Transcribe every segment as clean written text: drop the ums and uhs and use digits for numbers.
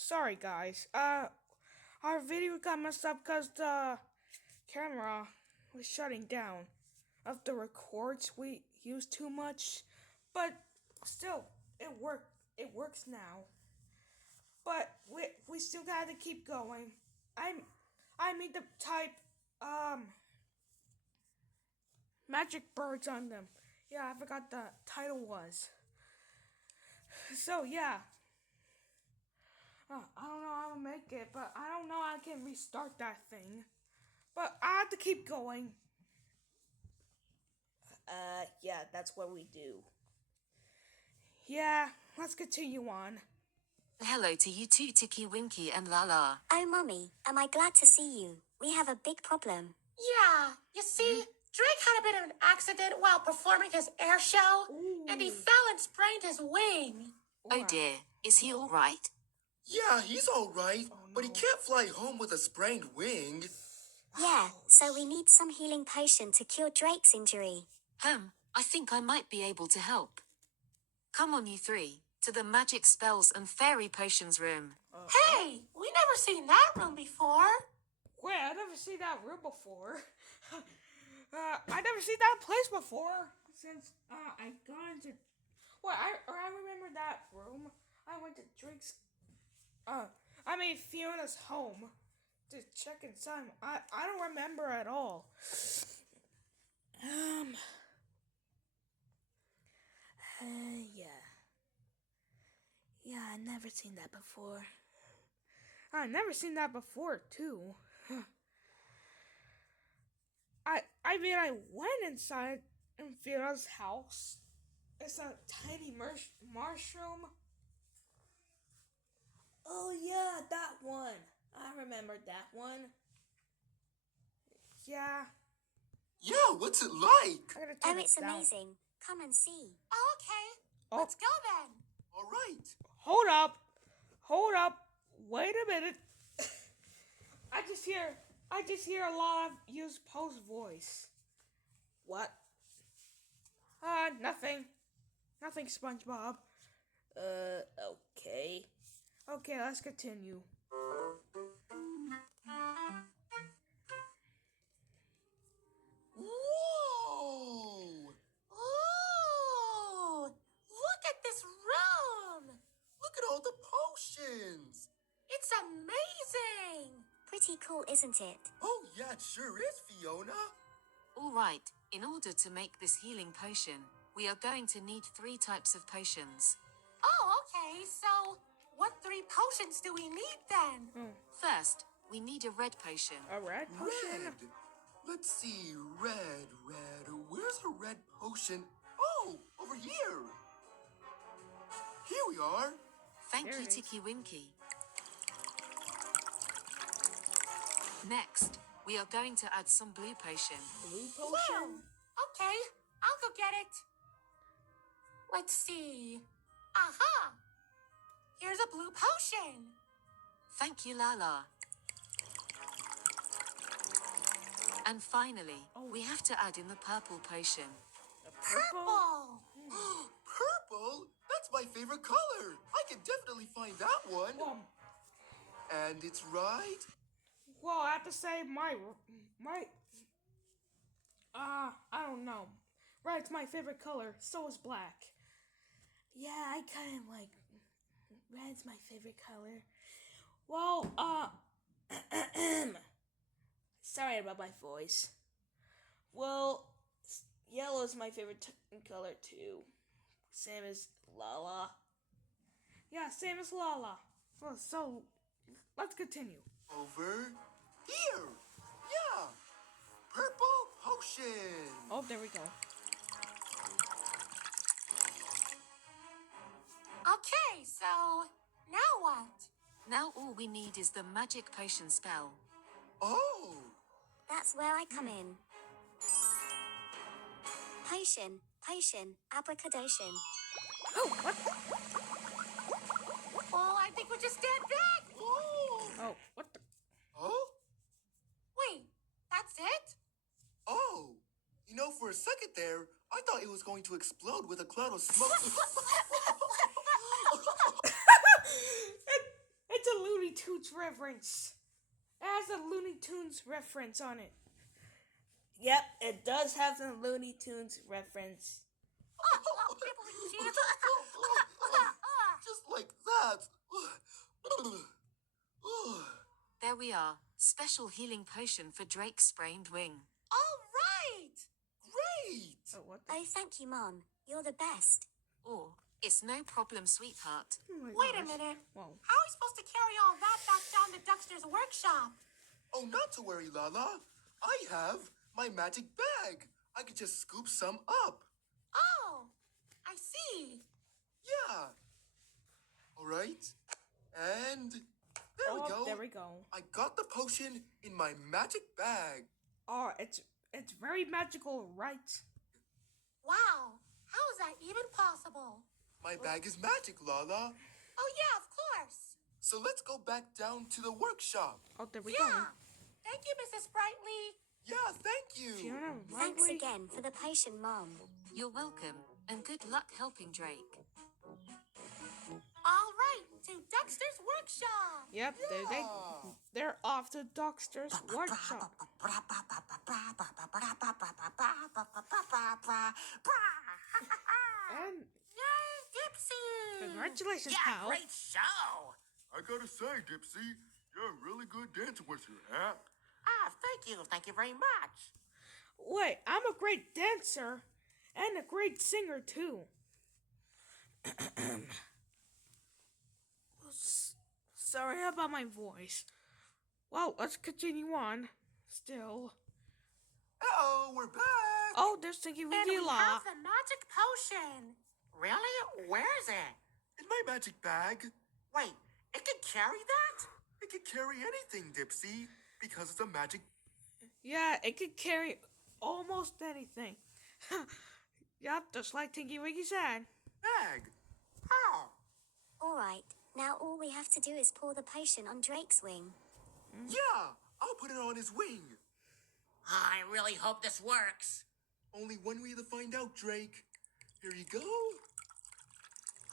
Sorry, guys. Our video got messed up because the camera was shutting down of the records we used too much. But still, it worked. It works now. But we still gotta keep going. I made the type magic birds on them. Yeah, I forgot the title was. So yeah, I don't know how to make it, but I don't know how I can restart that thing. But I have to keep going. Yeah, that's what we do. Yeah, let's continue on. Hello to you too, Tiki Winky and Lala. Oh, Mommy, am I glad to see you? We have a big problem. Yeah, you see, Drake had a bit of an accident while performing his air show, and he fell and sprained his wing. Oh dear, is he alright? Yeah, he's all right, but he can't fly home with a sprained wing. Yeah, so we need some healing potion to cure Drake's injury. I think I might be able to help. Come on, you three, to the magic spells and fairy potions room. Hey, we never seen that room before. Wait, I never seen that room before. I never seen that place before since I got into. Well, I remember that room. I went to Drake's. I mean Fiona's home to check inside. I don't remember at all. Yeah. Yeah, I never seen that before. I never seen that before too. I mean I went inside in Fiona's house. It's a tiny mushroom. Oh yeah, that one. I remember that one. Yeah. Yeah, what's it like? I gotta Oh, turn it's it down. amazing. Come and see. Okay, Oh, let's go then. All right. hold up. Wait a minute. I just hear a lot of use Poe's voice. What? Nothing. Nothing, SpongeBob. Okay. Okay, let's continue. Whoa! Ooh, look at this room. Look at all the potions. It's amazing. Pretty cool, isn't it? Oh, yeah, it sure is, Fiona. Alright, in order to make this healing potion, we are going to need 3 types of potions. Oh, okay, so what 3 potions do we need then? First, we need a red potion. A red potion? Red. Let's see, red. Where's a red potion? Oh, over here. Here we are. Thank There you, it is. Tiki Winky. Next, we are going to add some blue potion. Blue Well, potion? okay, I'll go get it. Let's see. Aha! Here's a blue potion. Thank you, Lala. And finally, we have to add in the purple potion. Purple. Purple? That's my favorite color. I can definitely find that one. And it's right. Well, I have to say my I don't know. Red's my favorite color. So is black. Yeah, I kind of like red's my favorite color. Well, sorry about my voice. Well, yellow's my favorite color too. Same as Lala. Yeah, same as Lala. Well, so let's continue. Over here. Yeah. Purple potion. Oh, there we go. Okay, so now what? Now all we need is the magic potion spell. Oh. That's where I come in. Potion, abracadation. Oh, what? Oh, I think we'll just stand back. Oh. Oh, what the? Oh. Wait, that's it? Oh. You know, for a second there, I thought it was going to explode with a cloud of smoke. It's a reference. It has a Looney Tunes reference on it. Yep, it does have the Looney Tunes reference. Just like that. There we are. Special healing potion for Drake's sprained wing. All right! Great! Oh, what the? Oh, thank you, Mom. You're the best. Or, it's no problem, sweetheart. Oh my Wait a gosh. minute. Whoa. How are we supposed to carry all that back down to Dexter's workshop? Oh, not to worry, Lala. I have my magic bag. I can just scoop some up. Oh, I see. Yeah. All right. And there we go. There we go. I got the potion in my magic bag. Oh, it's very magical, right? Wow, how is that even possible? My bag is magic, Lala. Oh yeah, of course. So let's go back down to the workshop. Oh, there we Yeah. go. Thank you, Mrs. Brightly. Yeah, thank you. Fiona, Thanks Riley. again for the potion, Mom. You're welcome, and good luck helping Drake. All right, to Dexter's workshop. Yep, they're off to Dexter's workshop. And Yay, Dipsy! congratulations, Yeah, pal. great show! I gotta say, Dipsy, you're a really good dancer with your hat. Ah, thank you very much. Wait, I'm a great dancer and a great singer too. Sorry about my voice. Well, let's continue on. Still. Oh, we're back. Oh, there's Tinky And Winky we La. have the magic potion. Really? Where is it? In my magic bag, Wait, it can carry that? it can carry anything, Dipsy, because it's a magic. Yeah, it could carry almost anything. Yep, just like Tinky Winky said. Bag. Oh, All right, now all we have to do is pour the potion on Drake's wing. Yeah, I'll put it on his wing. I really hope this works. Only one way to find out, Drake. Here you go.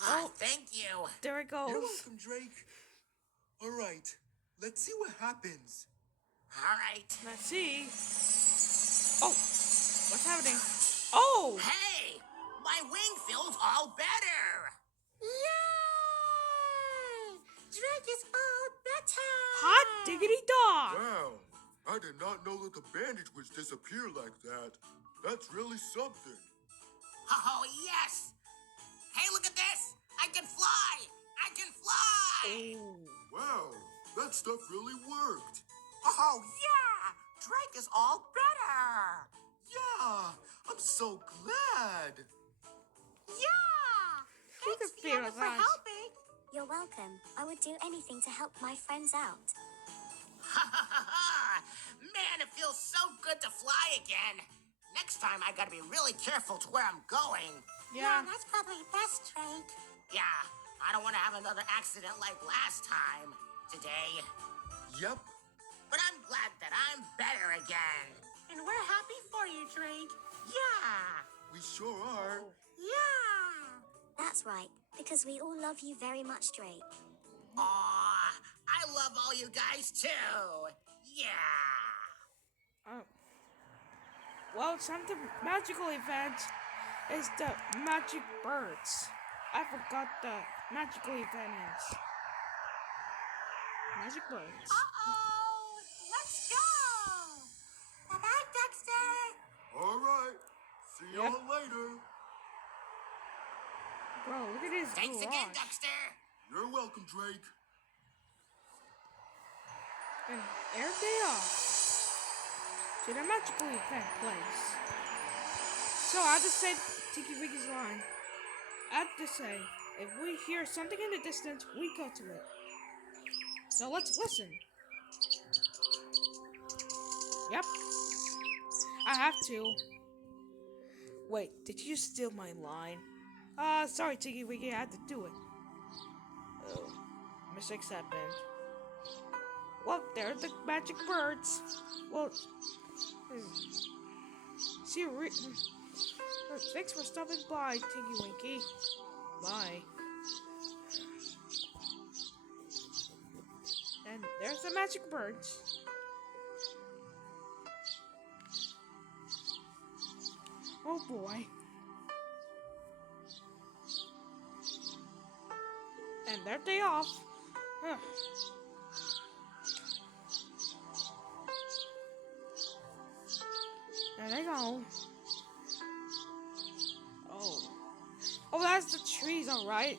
Ah, thank you. There it goes. You're welcome, Drake. All right, let's see what happens. All right. Let's see. Oh, what's happening? Oh, Hey, my wing feels all better. Yay! Drake is all better. hot diggity dog. Wow, I did not know that the bandage would disappear like that. That's really something. Oh, yes. Hey, look at this. I can fly. I can fly. Oh. Wow, that stuff really worked. Oh, yeah. Drake is all better. Yeah, I'm so glad. Yeah! Look Thanks, at Fiona, Fiona's for eyes. helping. You're welcome. I would do anything to help my friends out. Man, it feels so good to fly again. Next time, I gotta be really careful to where I'm going. Yeah. That's probably best, Drake. Yeah, I don't want to have another accident like last time today. Yep. But I'm glad that I'm better again. And we're happy for you, Drake. Yeah. We sure are. Yeah! That's right, because we all love you very much, Drake. Aw, I love all you guys too. Yeah. Well, some of the magical event is the magic birds. I forgot the magical event is. Magic birds. Uh-oh! Let's go! Bye-bye, Dexter! All right, see Yep. y'all later. Bro, look at this Thanks again, garage. Dexter. You're welcome, Drake. And there they are. To the magical event place. So I have to say Tiki Winky's line. I have to say, if we hear something in the distance, we go to it. So let's listen. Yep. I have to. Wait, did you steal my line? Sorry, Tiki Winky, I had to do it. Oh, mistakes happen. Well, they're the magic birds. Well, see, thanks for stopping by, Tinky Winky. Bye. And there's the magic birds. Oh boy. And their day off. Huh. There they go. Oh. Oh, that's the trees, alright.